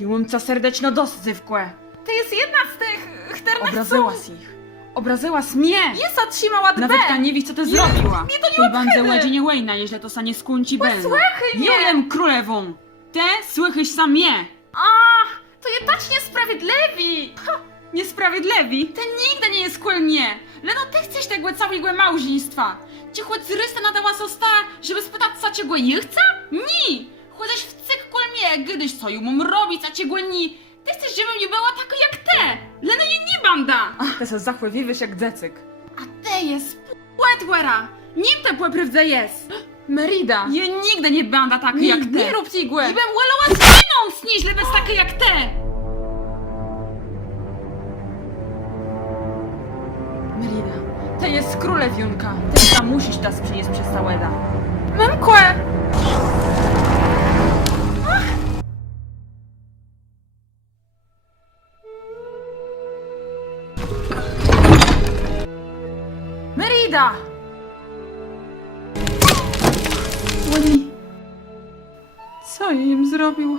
Jumca serdeczno dosyć zwykłe. To jest jedna z tych chternych Obrazyłaś ich. Obrazyłaś mnie! Jest otrzymała dbę! Nawet ta nie wie, co ty zrobiła. mnie to nie Tej bandze obchedy. łedzi nie łejna, jeśli to sa nie skunci będą. Słychy mnie! Julem królewą! Te słychyś sam mnie! A, to je tak niesprawiedliwi! Niesprawiedliwi! Ten nigdy nie jest kól mnie! Leno ty chcesz tego całego małżeństwa! Ci choć rysta nadała sosta, żeby spytać, co cię go je chce? Ni! Chodzisz w cyk kól mnie, gdyż co ją mam robić, a cię go ni! Ty chcesz, żebym nie była taka jak te! Leno je nie banda! Ach, ty se zachływiwiesz jak decyk. A te jest płetłera! Nim te płeprawdza jest! Merida! Je nigdy nie banda taka jak te! Nie rób ci igłę! I bym wolała zginąć, niż bez takie jak te! Merida, to jest królewiunka. Ty tam musisz tas przynieść przez całego. Mam kłę! Merida! Łoni, co im zrobił?